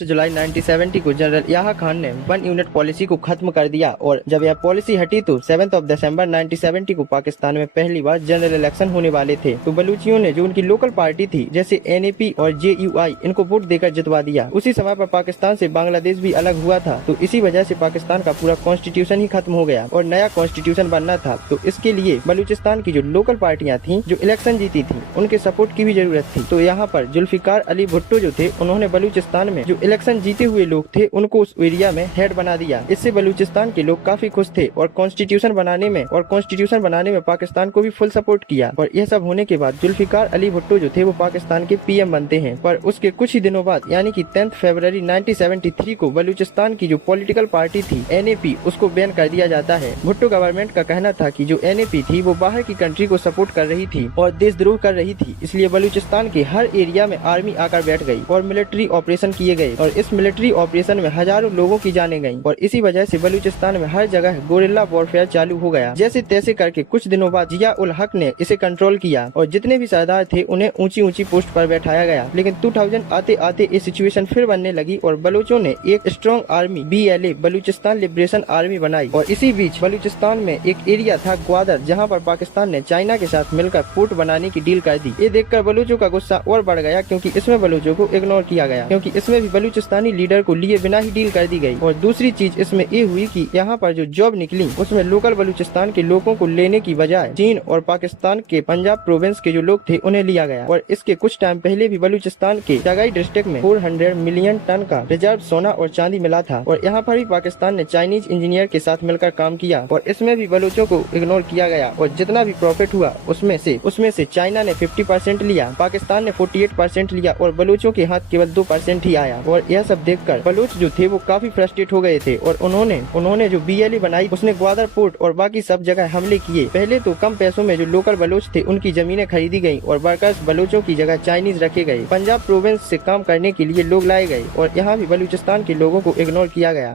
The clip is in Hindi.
जुलाई 1970 को जनरल याह खान ने वन यूनिट पॉलिसी को खत्म कर दिया और जब यह पॉलिसी हटी तो 7 दिसंबर 1970 को पाकिस्तान में पहली बार जनरल इलेक्शन होने वाले थे। तो बलूचियों ने जो उनकी लोकल पार्टी थी जैसे एनएपी और जेयूआई इनको वोट देकर जितवा दिया। उसी समय पर पाकिस्तान से बांग्लादेश भी अलग हुआ था, तो इसी वजह से पाकिस्तान का पूरा कॉन्स्टिट्यूशन ही खत्म हो गया और नया कॉन्स्टिट्यूशन बनना था। तो इसके लिए बलूचिस्तान की जो लोकल पार्टियां थी जो इलेक्शन जीती थी उनके सपोर्ट की भी जरूरत थी। तो यहाँ पर जुल्फिकार अली भुट्टो जो थे उन्होंने बलूचिस्तान में जो इलेक्शन जीते हुए लोग थे उनको उस एरिया में हेड बना दिया। इससे बलूचिस्तान के लोग काफी खुश थे और कॉन्स्टिट्यूशन बनाने में पाकिस्तान को भी फुल सपोर्ट किया। और यह सब होने के बाद जुल्फिकार अली भुट्टो जो थे वो पाकिस्तान के पीएम बनते हैं। पर उसके कुछ ही दिनों बाद यानी कि 10 फरवरी 1973 को बलूचिस्तान की जो पॉलिटिकल पार्टी थी एनएपी उसको बैन कर दिया जाता है। भुट्टो गवर्नमेंट का कहना था कि जो एनएपी थी वो बाहर की कंट्री को सपोर्ट कर रही थी और देशद्रोह कर रही थी, इसलिए बलूचिस्तान के हर एरिया में आर्मी आकर बैठ गई और मिलिट्री ऑपरेशन किए गए और इस मिलिट्री ऑपरेशन में हजारों लोगों की जाने गई और इसी वजह से बलूचिस्तान में हर जगह गोरिल्ला वॉरफेयर चालू हो गया। जैसे तैसे करके कुछ दिनों बाद जिया उल हक ने इसे कंट्रोल किया और जितने भी सरदार थे उन्हें ऊंची ऊंची पोस्ट पर बैठाया गया। लेकिन 2000 आते आते ये सिचुएशन फिर बनने लगी और बलूचों ने एक strong army BLA Balochistan liberation army बनाई। और इसी बीच बलूचिस्तान में एक एरिया था ग्वादर जहाँ पर पाकिस्तान ने चाइना के साथ मिलकर फोर्ट बनाने की डील कर दी। ये देखकर बलूचों का गुस्सा और बढ़ गया क्योंकि इसमें बलूचों को इग्नोर किया गया, क्योंकि इसमें भी बलूचिस्तानी लीडर को लिए बिना ही डील कर दी गई। और दूसरी चीज इसमें ये हुई कि यहाँ पर जो जॉब निकली उसमें लोकल बलूचिस्तान के लोगों को लेने की बजाय चीन और पाकिस्तान के पंजाब प्रोविंस के जो लोग थे उन्हें लिया गया। और इसके कुछ टाइम पहले भी बलूचिस्तान के सगाई डिस्ट्रिक्ट में 400 मिलियन टन का रिजर्व सोना और चांदी मिला था और यहाँ पर भी पाकिस्तान ने चाइनीज इंजीनियर के साथ मिलकर काम किया और इसमें भी बलूचों को इग्नोर किया गया। और जितना भी प्रॉफिट हुआ उसमें से चाइना ने 50% लिया, पाकिस्तान ने 48% लिया और बलूचों के हाथ केवल 2% ही आया। और यह सब देखकर बलूच जो थे वो काफी फ्रस्ट्रेट हो गए थे और उन्होंने जो BLA बनाई उसने ग्वादर पोर्ट और बाकी सब जगह हमले किए। पहले तो कम पैसों में जो लोकल बलूच थे उनकी जमीनें खरीदी गई और वर्कर्स बलूचों की जगह चाइनीज रखे गए। पंजाब प्रोविंस से काम करने के लिए लोग लाए गए और यहाँ भी बलूचिस्तान के लोगों को इग्नोर किया गया।